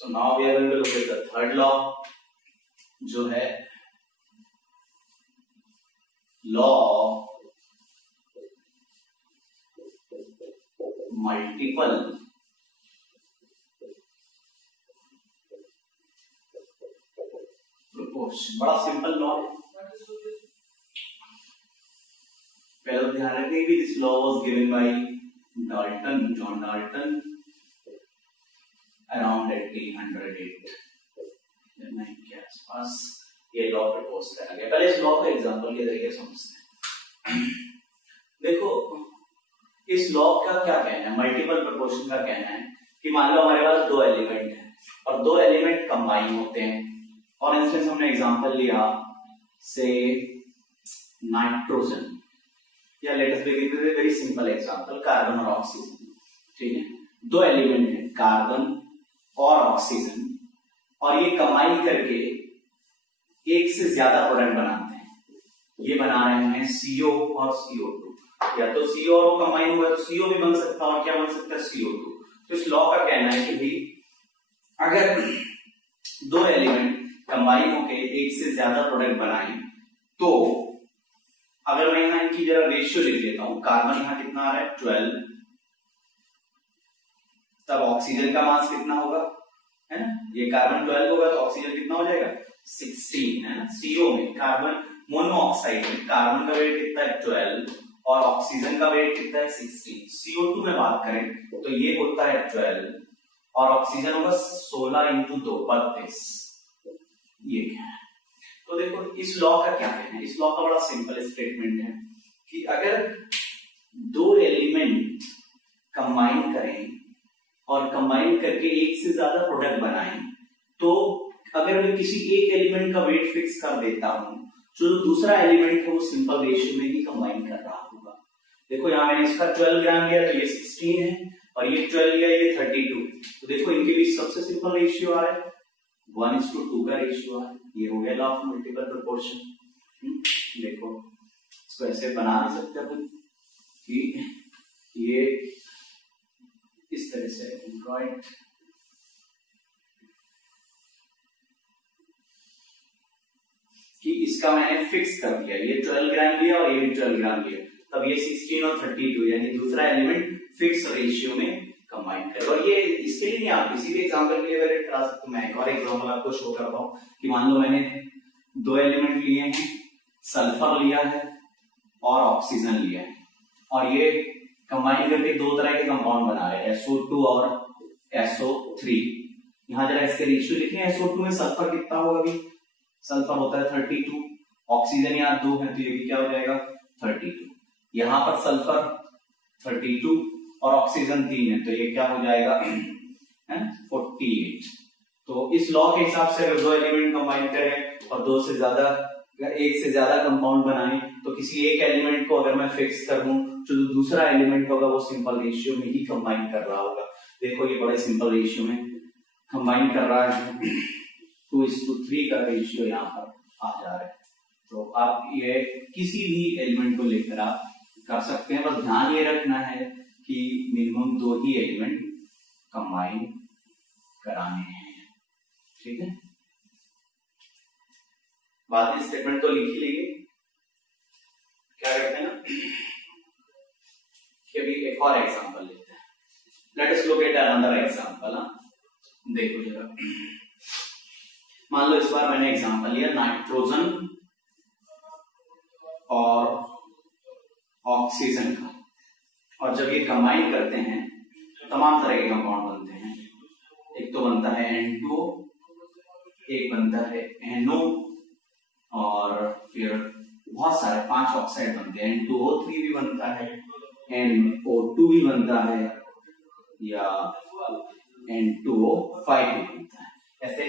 So now we are going to look at the third law, जो है law multiple proportion। बड़ा simple law है। पहले तो ध्यान रखिए कि this law was given by Dalton, John Dalton, around 1808 के आसपास ये लॉ प्रपोज करा गया। पहले इस लॉ को एग्जांपल के जरिए समझते हैं। देखो इस लॉ का क्या कहना है, मल्टीपल प्रोपोर्शन का कहना है कि मान लो हमारे पास दो एलिमेंट हैं और दो एलिमेंट कंबाइन होते हैं। और इंस्टेंस हमने एग्जांपल लिया से नाइट्रोजन, या let us begin with a very simple example, carbon और ऑक्सीजन। ठीक है, दो एलिमेंट हैं कार्बन और ऑक्सीजन, और ये कंबाइन करके एक से ज्यादा प्रोडक्ट बनाते हैं। ये बना रहे हैं CO और CO2, या तो CO और O कंबाइन हुआ तो CO भी बन सकता है, और क्या बन सकता है CO2। तो इस लॉ का कहना है कि भाई अगर दो एलिमेंट कंबाइन होके एक से ज्यादा प्रोडक्ट बनाए तो अगर मैं यहां इनकी जरा रेशियो लिख लेता हूं, कार्बन यहां कितना आ रहा है 12, तब ऑक्सीजन का मास कितना होगा, है ना, ये कार्बन 12 होगा तो ऑक्सीजन कितना हो जाएगा 16, है ना। CO में कार्बन मोनोऑक्साइड में कार्बन का वेट कितना है 12 और ऑक्सीजन का वेट कितना है 16। CO2 में बात करें तो ये होता है 12 और ऑक्सीजन होगा 16 इंटू 2 32। ये क्या है, तो देखो इस लॉ का क्या कहना है। इस लॉ का बड़ा सिंपल स्टेटमेंट है कि अगर दो एलिमेंट कंबाइन करें और कंबाइन करके एक से ज्यादा प्रोडक्ट बनाएं, तो अगर मैं किसी एक एलिमेंट का वेट फिक्स कर देता हूं, जो दूसरा एलिमेंट है वो सिंपल रेशियो में ही कंबाइन कर रहा होगा। देखो यहां मैंने इसका 12 ग्राम लिया तो ये 16 है, और ये 12 लिया ये 32। तो देखो इनके बीच सबसे सिंपल रेशियो आ रहा है 1:2 का रेशियो आ रहा है। ये हो गया लॉ ऑफ मल्टीपल प्रोपोर्शन। देखो इसको ऐसे बना नहीं सकते अपन कि ये इस तरह से, राइट, कि इसका मैंने फिक्स कर दिया, ये 12 ग्राम लिया और ये भी 12 ग्राम लिया, तब ये 16 और 32 यानी दूसरा एलिमेंट फिक्स रेशियो में कंबाइन कर। और ये इसके लिए नहीं, आप किसी भी एग्जांपल के लिए अगर करा सकते हो। मैं एक और एग्जांपल आपको शो करता हूं कि मान लो मैंने दो एलिमेंट लिए हैं, सल्फर लिया है और ऑक्सीजन लिया है, और ये कंबाइन करके दो तरह के कंपाउंड बना रहे हैं SO2 और SO3। यहां जरा इसके रेशियो लिखें, SO2 में सल्फर कितना होगा, भी सल्फर होता है 32, ऑक्सीजन यहाँ 2 है तो ये भी क्या हो जाएगा 32। यहां पर सल्फर 32 और ऑक्सीजन 3 है तो ये क्या हो जाएगा 48। तो इस लॉ के हिसाब से अगर दो एलिमेंट कंबाइन करें और दो से ज्यादा, अगर एक से ज्यादा कंपाउंड बनाएं, तो किसी एक एलिमेंट को अगर मैं फिक्स कर दूं, जो दूसरा एलिमेंट होगा वो सिंपल रेशियो में ही कंबाइन कर रहा होगा। देखो ये बड़े सिंपल रेशियो में कंबाइन कर रहा है, 2:3 का रेशियो यहाँ पर आ जा रहा है। तो आप ये किसी भी एलिमेंट को लेकर आप कर सकते हैं, बस ध्यान ये रखना है कि मिनिमम दो ही एलिमेंट कंबाइन कराने हैं। ठीक है, बाद में स्टेटमेंट तो लिख ही लेंगे। क्या करते हैं ना कि अभी एक और एग्जांपल लेते हैं। Let us look at another example. देखो जरा, मान लो इस बार मैंने एग्जांपल लिया नाइट्रोजन और ऑक्सीजन का, और जब ये कंबाइन करते हैं तमाम तरह के कंपाउंड बनते हैं। एक तो बनता है N2O, एक बनता है NO, और फिर बहुत सारे 5 ऑक्साइड बनते हैं, N2O3 भी बनता है, NO2 भी बनता है, या N2O5 भी बनता है। ऐसे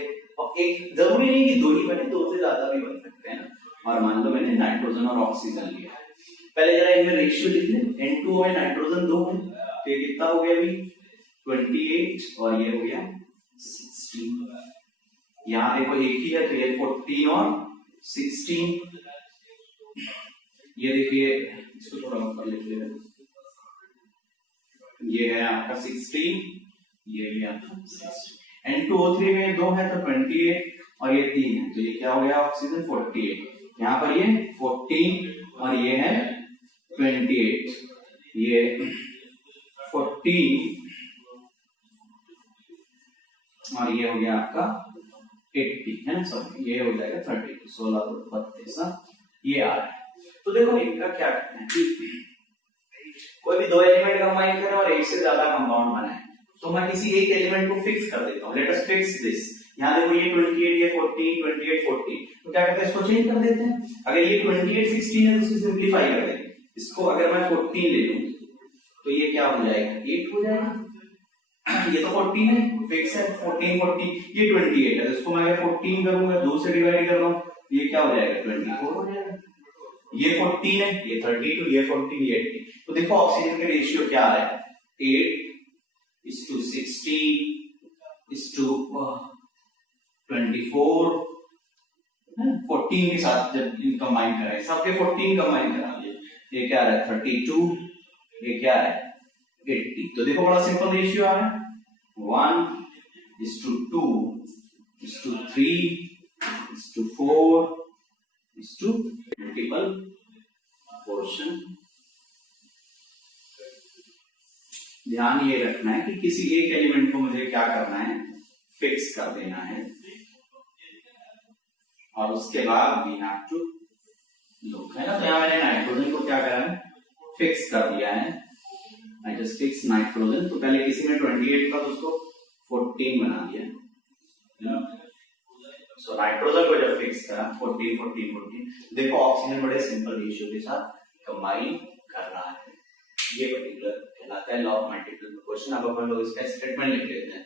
एक जरूरी नहीं कि दो ही बने, दो से ज्यादा भी बन सकते हैं ना। और मान लो मैंने नाइट्रोजन और ऑक्सीजन लिया है, पहले जरा इनमें रेशियो लिख लें। N2O में नाइट्रोजन 2 है तो ये कितना हो गया अभी 28, और ये हो गया 16। यहाँ देखो एक ही है तो ये 14 और 16। ये देखिए इसको थोड़ा ऊपर लिख लेते हैं, ये है आपका 16, ये भी आपका 16। N2O3 में 2 है तो 28 और ये 3 है, तो ये क्या हो गया ऑक्सीजन 48। यहाँ पर ये 14 और ये है 28, ये 14 और ये हो गया आपका 80 है ना, सॉरी ये हो जाएगा 30, 16 और 32 ये आ रहा है। तो देखो इनका क्या करना है कि कोई भी दो एलिमेंट कंबाइन करें और एक से ज्यादा कंपाउंड बनाए, तो मैं किसी एक एलिमेंट को फिक्स कर देता हूं। Let us fix this. यहाँ देखो ये 28, ये 14, 28, 40, तो क्या करते हैं इसको चेंज कर देते हैं। अगर ये 28, 16 है तो इसको सिंपलीफाई कर देंगे। इसको अगर मैं 14 ले लूं तो ये क्या हो जाएगा 8 हो जाएगा। ये तो 14 है, फिक्स है 14, 40, ये 28 है, तो इसको मैं अगर 14 करूंगा 2 से डिवाइड कर रहा हूं, ये क्या हो जाएगा 24 हो जाएगा। ये 14 है, ये 32, ये 14, ये 80। तो देखो ऑक्सीजन का रेशियो क्या आ रहा है 8:16:24, 14 के साथ जब कंबाइन कराए सबके 14 कंबाइन करा दिए, ये क्या आ रहा है 32, ये क्या है 80। तो देखो बड़ा सिंपल रेशियो आ रहा है 1:2:3:4 मल्टीपल पोर्शन। ध्यान ये रखना है कि किसी एक एलिमेंट को मुझे क्या करना है फिक्स कर देना है और उसके बाद वी हैव टू लुक, है ना। तो यहां मैंने नाइट्रोजन को क्या करा है फिक्स कर दिया है। I just fix nitrogen. तो पहले किसी में 28 था तो उसको 14 बना दिया। सो नाइट्रोजन को जब फिक्स करा 14, 14, 14, देखो ऑक्सीजन बड़े सिंपल रेशियो के साथ कंबाइन कर रहा है। ये पर्टिकुलर कहलाता है लॉ ऑफ मल्टीपल प्रोपोर्शन। अब अपन लोग इसका स्टेटमेंट लिख लेते हैं।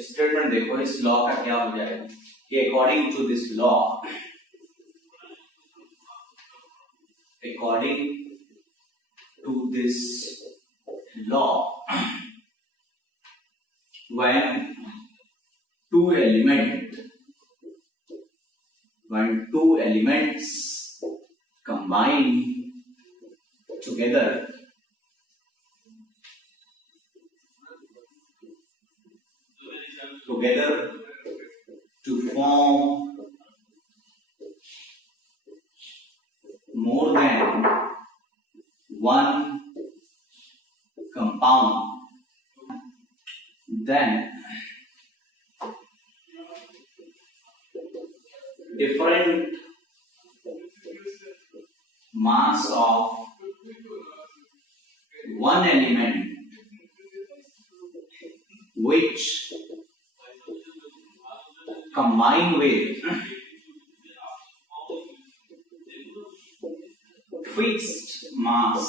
स्टेटमेंट देखो इस लॉ का क्या हो जाएगा कि according to this law, according to this law, when two elements combine together to form more than one compound, then different mass of one element which combine with fixed mass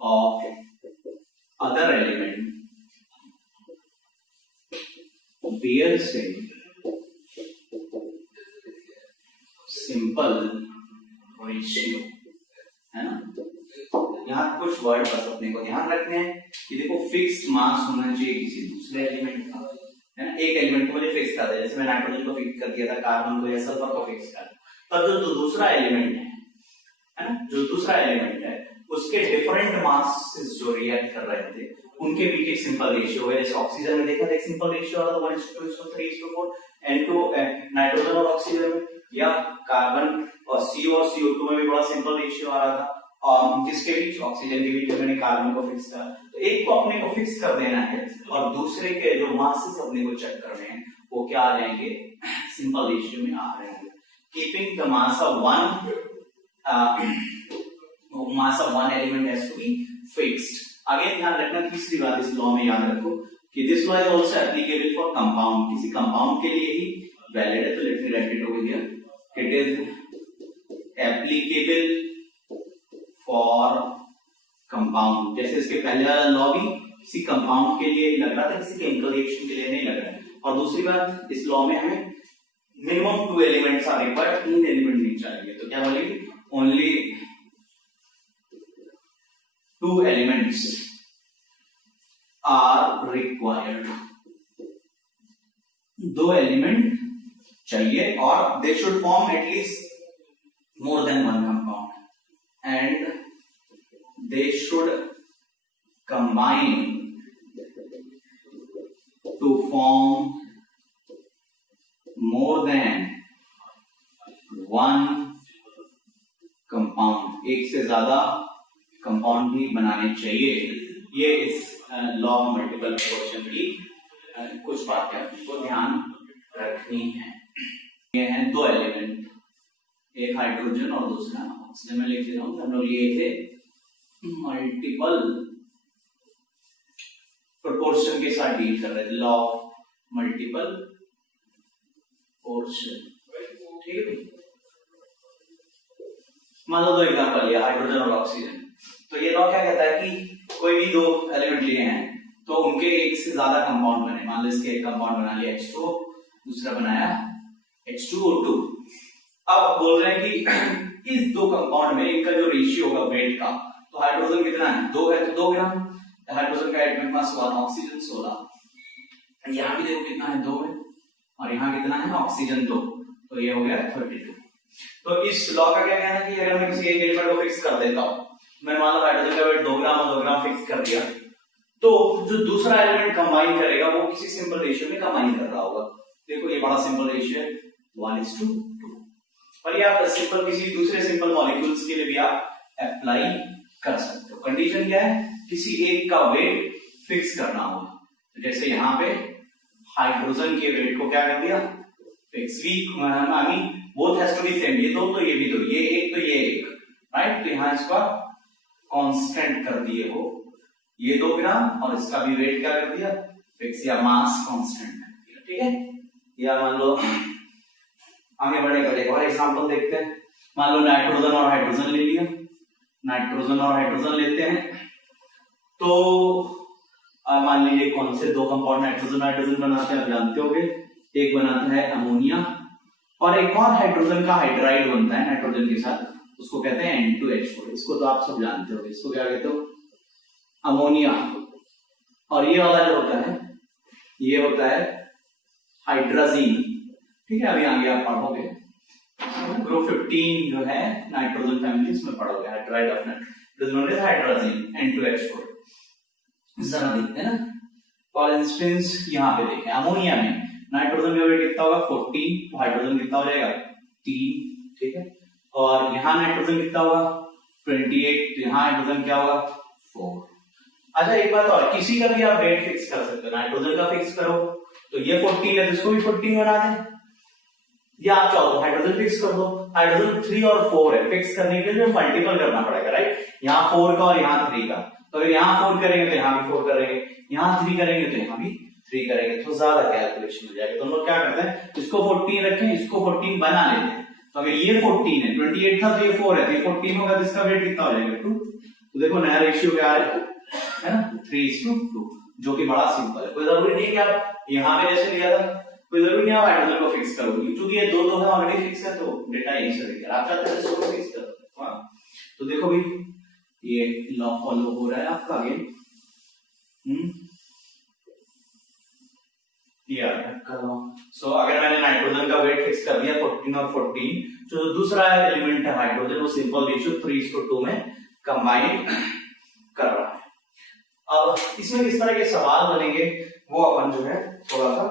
of other element bears a simple ratio, है ना। यहाँ कुछ word बस अपने को ध्यान रखने हैं कि देखो फिक्स्ड मास होना चाहिए किसी दूसरे एलिमेंट का, है ना। एक एलिमेंट को मुझे फिक्स कर दिया, जैसे मैं नाइट्रोजन को फिक्स कर दिया था, कार्बन को या सल्फर को फिक्स कर दिया। तब जो दूसरा एलिमेंट है ना, जो दूसरा एलिमेंट है उसके डिफरेंट मास जो रिएक्ट कर रहे थे उनके बीच एक सिंपल रेशियो है। जैसे ऑक्सीजन में देखा था एक सिंपल रेशियो आ रहा था 1:2:3:4, N2 नाइट्रोजन और ऑक्सीजन में, या कार्बन और CO और CO2 में भी बड़ा सिंपल रेशियो आ रहा था। और किसके बीच ऑक्सीजन के बीच मैंने कार्बन को फिक्स करा। तो एक को अपने को फिक्स कर देना है और दूसरे के जो मासेस अपने को चेक करने हैं वो क्या आ जाएंगे सिंपल रेशियो में आ रहे हैं। Keeping the mass of one element has to be fixed। आगे ध्यान रखना तीसरी बात इस लॉ में याद रखो कि this law is also applicable for compound. किसी कंपाउंड के लिए ही वैलिड है। तो let me right it over here, it is applicable for compound. जैसे इसके पहले वाला लॉ भी किसी कंपाउंड के लिए ही लग रहा था, किसी केमिकल रिएक्शन के लिए नहीं लग रहा है। और दूसरी बात इस लॉ में हमें minimum 2 elements are required, 3 element नहीं चाहिए। तो क्या बोलेंगे only 2 elements are required। 2 element चाहिए और they should form at least more than one compound and they should combine to form more than one compound, एक से ज्यादा कंपाउंड भी बनाने चाहिए। ये इस लॉ ऑफ मल्टीपल प्रोपोर्शन की कुछ बातें आपको ध्यान रखनी है। ये हैं दो एलिमेंट, एक हाइड्रोजन और दूसरा ऑक्सीजन। में लिख दे रहा हूं, हम लोग लिए थे मल्टीपल प्रोपोर्शन के साथ डील कर रहे थे, लॉ ऑफ मल्टीपल प्रोपोर्शन। ठीक है भाई, मान लो दो एग्जांपल लिया, हाइड्रोजन और ऑक्सीजन। तो ये लॉ क्या कहता है कि कोई भी दो एलिमेंट लिए हैं तो उनके एक से ज्यादा कंपाउंड बने। मान लो इसके एक कंपाउंड बना लिया H2, दूसरा बनाया H2O2। अब बोल रहे हैं कि इस दो कंपाउंड में इनका जो रेशियो होगा वेट का, तो हाइड्रोजन कितना है, 2 है तो 2 ग्राम हाइड्रोजन का एटॉमिक मास 1, ऑक्सीजन 16। यहाँ भी देखो कितना है, 2 है, और यहाँ कितना है, ऑक्सीजन 2, तो ये हो गया 32। तो इस लॉ का क्या कहना है कि अगर मैं किसी एक एलिमेंट को फिक्स कर देता हूं, मैं मान लो हाइड्रोजन का वेट 2 ग्राम और 2 ग्राम फिक्स कर दिया, तो जो दूसरा एलिमेंट कंबाइन करेगा वो किसी सिंपल रेशियो में कंबाइन कर रहा होगा। देखो ये बड़ा सिंपल रेशियो है 1:2, और ये आप सिंपल किसी दूसरे सिंपल मॉलिक्यूल्स के लिए भी आप अप्लाई कर सकते हो। कंडीशन क्या है, किसी एक का वेट फिक्स करना होगा। तो जैसे यहाँ पे हाइड्रोजन के वेट को क्या कर दिया, fix. I mean both has to be same, ये दो तो ये भी दो, ये एक तो ये एक, राइट। तो यहाँ इसका कांस्टेंट कर दिए हो, ये 2 ग्राम और इसका भी वेट क्या कर दिया, फिक्स, या मास कांस्टेंट कर दिया। ठीक है, या मान लो आगे बढ़ेगा, एक और एग्जांपल देखते हैं। मान लो नाइट्रोजन और हाइड्रोजन ले लिया, नाइट्रोजन और हाइड्रोजन लेते हैं, तो मान लीजिए कौन से दो कंपाउंड नाइट्रोजन हाइड्रोजन बनाते हैं, आप जानते होंगे। एक बनाता है अमोनिया, और एक और हाइड्रोजन का हाइड्राइड बनता है नाइट्रोजन के साथ, उसको कहते हैं N2H4। इसको तो आप सब जानते हो, इसको क्या कहते हो, अमोनिया। और ये वाला जो होता है, ये होता है हाइड्राजीन। ठीक है, अभी आगे आप पढ़ोगे, ग्रुप 15 जो है नाइट्रोजन फैमिली, इसमें पढ़ोगे hydride of nitrogen, hydrazine N2H4। जरा देखते हैं ना, फॉर इंस्टेंस यहाँ पे देखें, अमोनिया में नाइट्रोजन का वेट कितना होगा 14, तो हाइड्रोजन कितना हो जाएगा 3। ठीक है, और यहाँ नाइट्रोजन कितना होगा 28, तो यहाँ हाइड्रोजन क्या होगा 4। अच्छा एक बात और, किसी का भी आप वेट फिक्स कर सकते हो, नाइट्रोजन का फिक्स करो तो ये 14 है तो इसको भी 14 बना दें, या आप चाहो तो हाइड्रोजन फिक्स कर दो। हाइड्रोजन 3 और 4 है, फिक्स करने के लिए मल्टीपल करना पड़ेगा, राइट। यहाँ 4 का और यहाँ 3 का, तो अगर यहाँ 4 करेंगे तो यहाँ भी 4 करेंगे, यहाँ 3 करेंगे तो यहाँ भी 3 करेंगे, तो ज्यादा कैलकुलेशन हो जाएगा। तो हम लोग क्या करते हैं, इसको 14 रखें, इसको 14 बना लेते हैं। तो अगर ये 14 है, 28 था तो ये 4 है, तो ये 14 होगा, तो इसका वेट कितना हो जाएगा 2। तो देखो नया रेशियो क्या है ना, 3:2, जो कि बड़ा सिंपल है। कोई जरूरी नहीं कि आप यहाँ पे जैसे लिया था, कोई जरूरी नहीं आप हाइड्रोजन को फिक्स करोगे, क्योंकि ये दो है ऑलरेडी फिक्स है, तो डेटा यही से लेकर आप चाहते हैं इसको फिक्स करो। तो देखो भाई ये लॉ फॉलो हो रहा है आपका आगे। सो अगर मैंने नाइट्रोजन का वेट फिक्स कर दिया 14 और 14, जो दूसरा एलिमेंट है हाइड्रोजन, वो सिंपल रेशियो 3:2 में कंबाइन कर रहा है। अब इसमें किस तरह के सवाल बनेंगे वो अपन जो है थोड़ा सा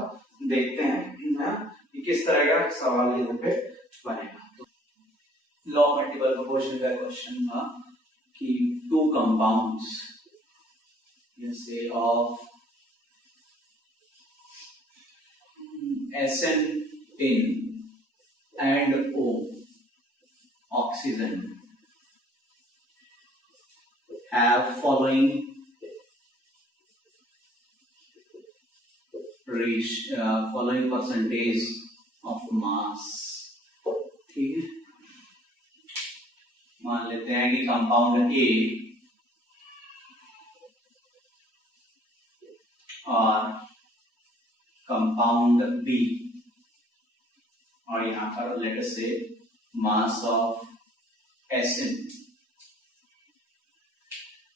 देखते हैं ना, कि किस तरह का सवाल यहाँ पे बनेगा। तो लॉ मल्टीपल प्रोपोर्शन का क्वेश्चन था कि 2 कंपाउंड्स जैसे of SN and O oxygen have following percentage of mass। ठीक है, मान लेते हैं कि कंपाउंड A और कंपाउंड B, और यहां पर लेट अस से mass of SN,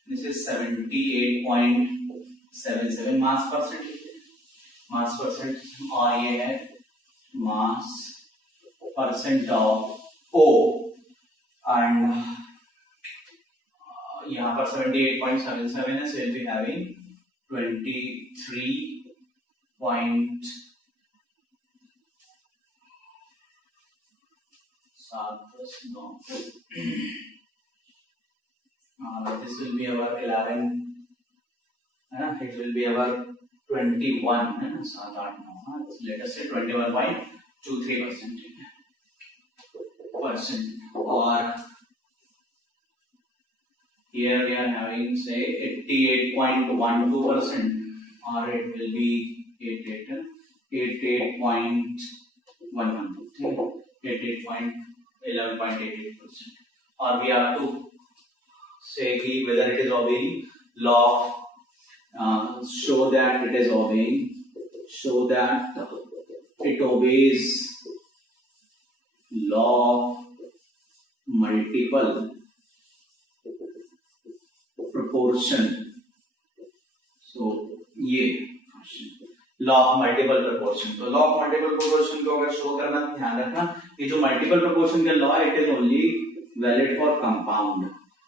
this is 78.77 mass percent, और ये है मास परसेंट ऑफ O, एंड यहाँ पर 78.77 है, so we'll be having 23.7+9. This will be our 11, है ना, it will be our 21, है ना, 7 8 9, let us say 21.23%. और here we are having say 88.12%, or it will be 88.11.88%. or we have to say whether it is obeying law of show that it is obeying, show that it obeys law of multiple proportion. So ये law of multiple proportion, तो law of multiple proportion को अगर show करना तो ध्यान रखना ये जो मल्टीपल प्रोपोर्शन का law it is only valid for compound,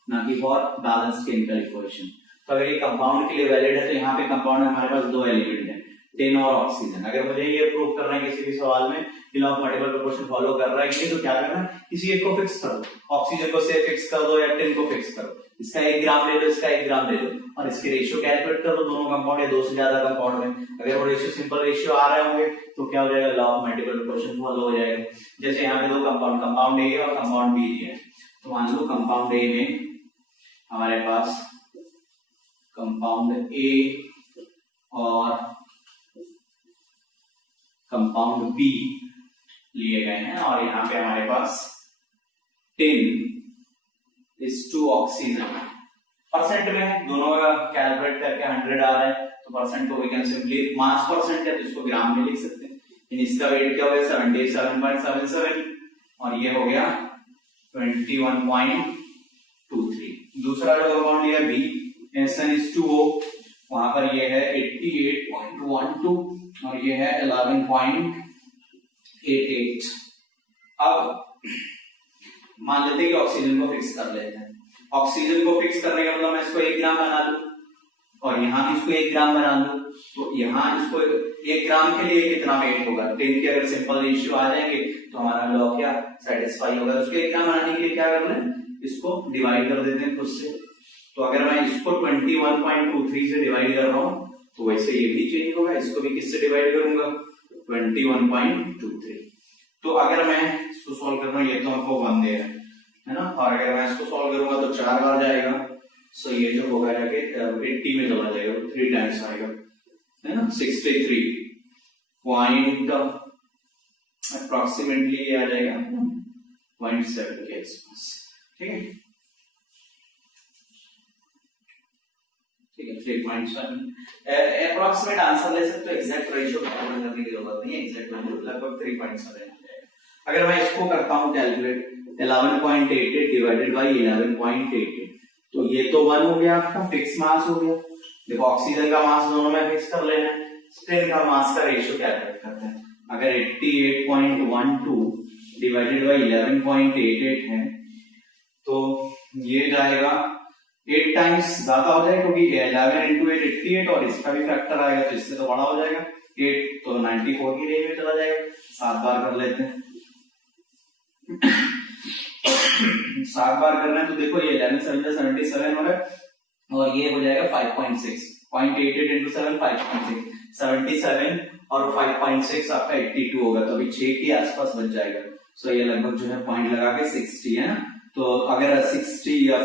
ना कि फॉर बैलेंस्ड केमिकल इक्वेशन। तो अगर ये कंपाउंड के लिए वैलिड है तो यहाँ पे कंपाउंड में हमारे पास दो एलिमेंट है, टेन और ऑक्सीजन। अगर मुझे ये प्रूव करना है किसी भी सवाल में कि law of multiple proportion follow कर रहा है कि नहीं, तो क्या करना है, किसी एक को फिक्स कर दो, ऑक्सीजन को से फिक्स कर दो या 10 को फिक्स करो, इसका 1 ग्राम ले लो, इसका 1 ग्राम ले लो और इसके रेशियो कैलकुलेट कर दो दोनों कंपाउंड या दो से ज्यादा कंपाउंड में। अगर वो रेशियो सिंपल रेशियो आ रहे होंगे तो क्या हो जाएगा, law of multiple proportion follow हो जाएगा। जैसे यहाँ पे दो कंपाउंड, कंपाउंड ए और कंपाउंड बी है, तो मान लो कंपाउंड ए में हमारे पास कंपाउंड ए और कंपाउंड बी लिए गए हैं और यहाँ पे हमारे पास 10:2 ऑक्सीजन परसेंट में दोनों का कैलकुलेट करके 100 आ रहा है, तो परसेंट को we can simply mass percent है तो इसको ग्राम में लिख सकते हैं। इसका वेट क्या हो गया 77.77 और ये हो गया 21.23। दूसरा जो कंपाउंड लिया बी SN2O, वहां पर ये है 88.12 और ये है 11.88। अब मान लेते हैं कि ऑक्सीजन को फिक्स कर लेते हैं। ऑक्सीजन को फिक्स करने का मतलब मैं इसको 1 ग्राम बना लूं और यहाँ भी इसको 1 ग्राम बना लूं, तो यहाँ इसको 1 ग्राम के लिए कितना वेट होगा, 10 के अगर सिंपल रेशियो आ जाएंगे तो हमारा लॉ क्या सेटिस्फाई होगा। उसको 1 ग्राम बनाने के लिए क्या कर लें, इसको डिवाइड कर देते हैं खुद से। तो अगर मैं इसको 21.23 से डिवाइड कर रहा हूं तो वैसे ये भी चेंज होगा, इसको भी किससे डिवाइड करूंगा 21.23। तो अगर मैं इसको सॉल्व कर रहा हूं, ये तो आपको 1 दे रहा है ना, और अगर मैं इसको सॉल्व करूंगा तो 4 बार जाएगा, सो ये जो होगा जाके 80 में चला जाएगा, 3 टाइम्स आएगा, है ना, 63 पॉइंट अप्रोक्सीमेटली आ जाएगा 0.7 के आसपास। ठीक है, ठीक है 3.7 अप्रोक्सीमेट आंसर ले सकते हो, एग्जैक्ट रेशियो कैलकुलेट करने की जरूरत नहीं है, एग्जैक्ट वैल्यू लगभग 3.7 आ जाएगा। अगर मैं इसको करता हूं कैलकुलेट 11.88 डिवाइडेड बाय 11.88, तो ये तो 1 हो गया आपका फिक्स मास हो गया। देखो ऑक्सीजन का मास दोनों में फिक्स कर लेना है, स्टेन का मास का रेशियो कैलकुलेट करते हैं। अगर 88.12 डिवाइडेड बाय 11.88 है तो ये जाएगा 8 टाइम्स ज्यादा हो जाएगा, क्योंकि 11 into 8 88 और इसका भी फैक्टर आएगा तो इससे तो बड़ा हो जाएगा 8, तो 94 की रेंज में चला जाएगा। 7 बार कर लेते हैं 7 बार कर रहे हैं तो देखो ये 11 7 77 हो रहा है और ये हो जाएगा 5.6, 0.88 into 7 5.6, 77 और 5.6 आपका 82 होगा, तो अभी 6 के आसपास बच जाएगा। सो ये लगभग जो है पॉइंट लगा के 60 है ना, तो अगर 60 या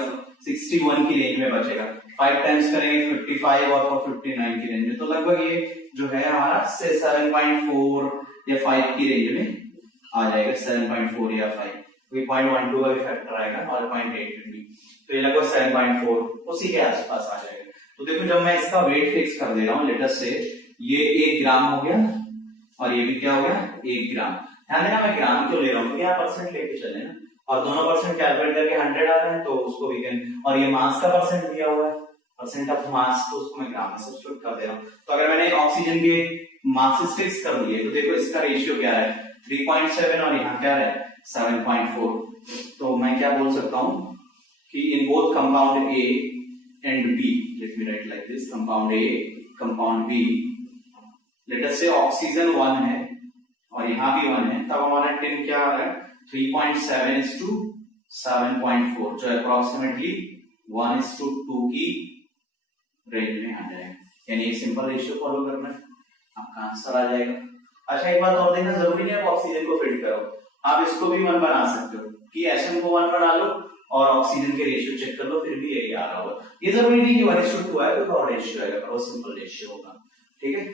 61 की रेंज में बचेगा, 5 टाइम्स करेंगे 55 और 59 की रेंज में, तो लगभग ये जो है हमारा 7.4 या 5 की रेंज में आ जाएगा, 7.4 या 5, 0.12 का फैक्टर आएगा और 0.8 भी, तो ये लगभग 7.4 उसी के आसपास आ जाएगा। तो देखो जब मैं इसका वेट फिक्स कर दे रहा हूँ, लेट अस से ये 1 ग्राम हो गया और ये भी क्या हो गया 1 ग्राम। ध्यान देना मैं ग्राम क्यों ले रहा हूँ, क्योंकि यहाँ परसेंट लेके चले ना, और दोनों परसेंट कैलकुलेट करके 100 आ रहे हैं तो उसको वी कैन, और ये मास का परसेंट दिया हुआ है, परसेंट ऑफ मास, तो उसको मैं ग्राम में सब्स्टिट्यूट कर दे रहा हूँ। तो अगर मैंने ऑक्सीजन के मासेस फिक्स कर दिए तो देखो इसका रेशियो क्या है 3.7 और यहाँ क्या है 7.4, तो मैं क्या बोल सकता हूँ कि in both compound A and B, let me write like this, compound A, compound B, let us say oxygen 1 है और यहाँ भी 1 है, तब हमारा 10 क्या आ रहा है 3.7:7.4, जो अप्रोक्सीमेटली 1:2 की रेंज में आ जाएगा। यानी ये सिंपल रेशियो फॉलो करना है, आपका आंसर आ जाएगा। अच्छा एक बात और देखना, जरूरी नहीं है ऑक्सीजन को फिट करो, आप इसको भी 1 बना सकते हो कि एसएम को 1 बना लो और ऑक्सीजन के रेशियो चेक कर लो, फिर भी यही आ रहा होगा। ये जरूरी नहीं कि 1:2 आए तो और रेशियो आएगा, और सिंपल रेशियो होगा, ठीक है।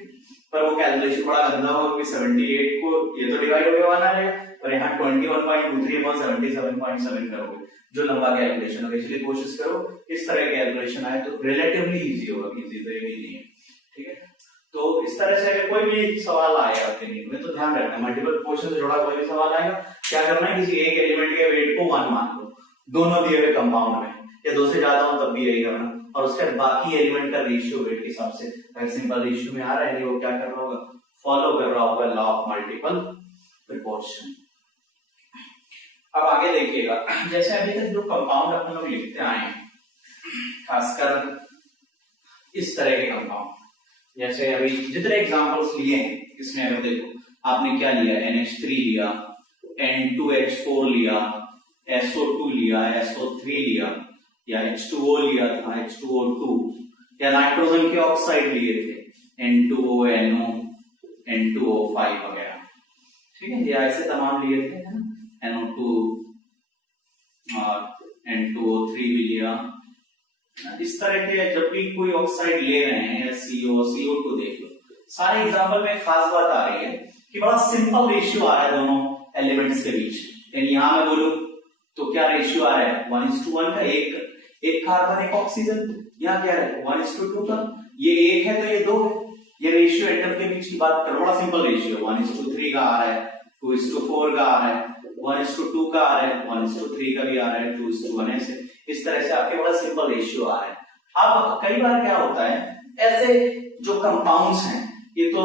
पर वो कैलकुलेशन बड़ा गंदा होगा क्योंकि 78 को ये तो डिवाइड हो गया 1 आ जाएगा, और यहाँ 21.23/77.7 करोगे, जो लंबा कैलकुलेशन होगा। इसलिए कोशिश करो इस तरह का कैलकुलेशन आए तो रिलेटिवली इजी होगा, इजी तो ये भी नहीं है, ठीक है। तो इस तरह से अगर कोई भी सवाल आए आपके नींद में तो ध्यान रखना, मल्टीपल प्रोपोर्शन से जुड़ा कोई भी सवाल आएगा, क्या करना है, किसी एक एलिमेंट के वेट को 1 मान लो, दोनों दिए हुए कंपाउंड में, या 2 से ज्यादा हो तब भी यही करना, और उसके बाकी एलिमेंट का रेशियो वेट के हिसाब से, अगर सिंपल रेशियो में आ रहा है वो क्या कर रहा होगा, फॉलो कर रहा होगा लॉ ऑफ मल्टीपल प्रोपोर्शन। अब आगे देखिएगा, जैसे अभी तक जो कंपाउंड अपन लोग लिखते आए हैं, खासकर इस तरह के कंपाउंड, जैसे अभी जितने एग्जांपल्स लिए हैं इसमें अगर देखो आपने क्या लिया, NH3 लिया, N2H4 लिया, SO2 लिया, SO3 लिया, या H2O लिया था, H2O2, या नाइट्रोजन के ऑक्साइड लिए थे, N2O, NO, N2O5 वगैरह, ठीक है, या ऐसे तमाम लिए थे, है ना, NO2 और N2O3 भी लिया। इस तरह के जब भी कोई ऑक्साइड ले रहे हैं, या CO, CO2 देख लो, सारे एग्जांपल में खास बात आ रही है कि बड़ा सिंपल रेशियो आ रहा है दोनों एलिमेंट्स के बीच। यानी यहां मैं बोलूं तो क्या रेशियो आ रहा है 1:1 का, एक कार्बन एक ऑक्सीजन, यहाँ क्या है 1:2 का, ये 1 है तो ये 2 है, ये रेशियो एटम के बीच की बात करो, बड़ा सिंपल रेशियो 1:3 का आ रहा है, 2:4 का आ रहा है, 1:2 का आ रहा है, 1:3 का भी आ रहा है, 2:1 ऐसे, इस तरह से आपके बड़ा सिंपल रेशियो आ रहा है। अब कई बार क्या होता है, ऐसे जो कंपाउंड्स हैं ये तो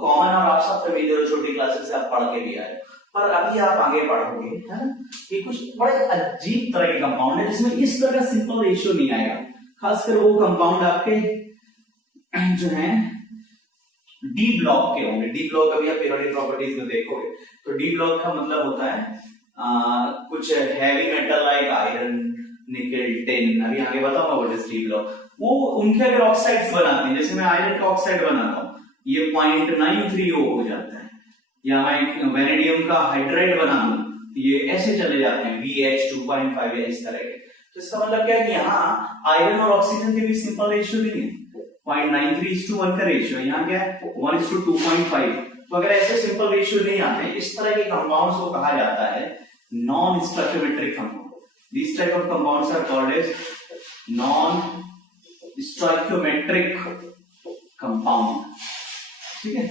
कॉमन और आप सब फेमिलियर हो, छोटी क्लासेस से आप पढ़ के भी आए, पर अभी आप आगे पढ़ोगे, है ना, ये कुछ बड़े अजीब तरह के कंपाउंड है जिसमें इस तरह का सिंपल रेशियो नहीं आएगा। खासकर वो कंपाउंड आपके जो हैं डी ब्लॉक के होंगे। डी ब्लॉक अभी आप पीरियोडिक प्रॉपर्टीज में देखोगे तो डी ब्लॉक का मतलब होता है कुछ हैवी मेटल लाइक आयरन, निकल, टिन, अभी आगे बताऊंगा व्हाट इज डी ब्लॉक। वो उनके अगर ऑक्साइड्स बनाते हैं, जैसे मैं आयरन का ऑक्साइड बनाता हूं, ये 0.93O हो जाता है, या मैं वेनेडियम का हाइड्राइड बना दूं ये ऐसे चले जाते हैं VH2.5 या इस तरह के। तो इसका मतलब क्या है कि यहाँ आयरन और ऑक्सीजन के बीच सिंपल रेशियो नहीं है, 0.93:1 का रेशियो, यहाँ क्या है 1:2.5। तो अगर ऐसे सिंपल रेशियो नहीं आते, इस तरह के कंपाउंड्स को कहा जाता है non stoichiometric compound. These type of compounds are called as non-stoichiometric compound, ठीक है,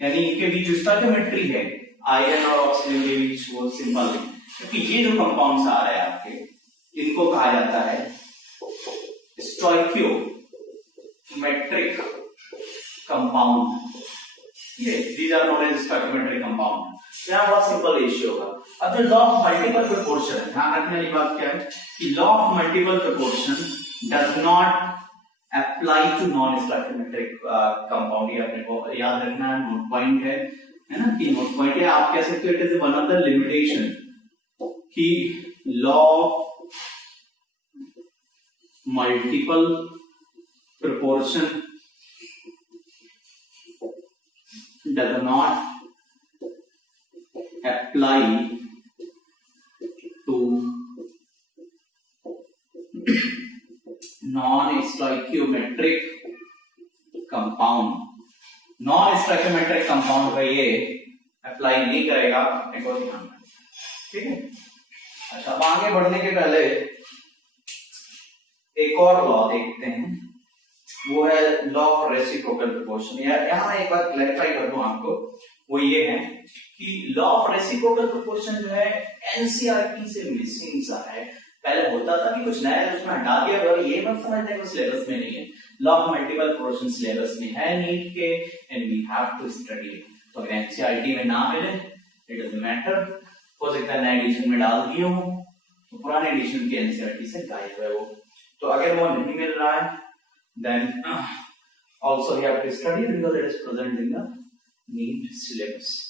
यानी इनके बीच जो स्टोइकियोमेट्री है आयरन और ऑक्सीजन के बीच वो सिंपल है, क्योंकि ये जो कंपाउंड्स आ रहे हैं आपके इनको कहा जाता है स्टोइकियोमेट्रिक कंपाउंड। ये these are known as stoichiometric compound। यहाँ बहुत सिंपल रेशियो होगा। अब जो लॉ ऑफ मल्टीपल प्रोपोर्शन है, ध्यान रखने वाली बात क्या है कि law of multiple proportion does not apply to non stoichiometric compound. ये अपने को याद रखना है, नोट पॉइंट है ना, कि नोट पॉइंट है, आप कह सकते हो it is one of the limitation कि law of multiple proportion does not apply to non-stoichiometric compound। non-stoichiometric compound का ये अप्लाई नहीं करेगा, अपने को ध्यान रखना, ठीक है। अच्छा, अब आगे बढ़ने के पहले एक और लॉ देखते हैं, वो है लॉ ऑफ रेसिप्रोकल प्रोपोर्शन। यहाँ एक बात क्लैरिफाई कर दूं आपको, वो ये है कि लॉ ऑफ रेसिप्रोकल प्रोपोर्शन जो है एनसीईआरटी से मिसिंग सा है। पहले होता था कि कुछ नया उसमें हटा दिया, और ये मत समझते हैं सिलेबस में नहीं है। Law of multiple proportion syllabus में है नीट के, and we have to study. तो अगर एनसीईआरटी में ना मिले इट डजंट मैटर, हो सकता है नए एडिशन में डाल दिए हो, तो पुराने एडिशन की एनसीईआरटी से गायब है वो। तो अगर वो नहीं मिल रहा है then also you have to study because it is present in the NEET syllabus.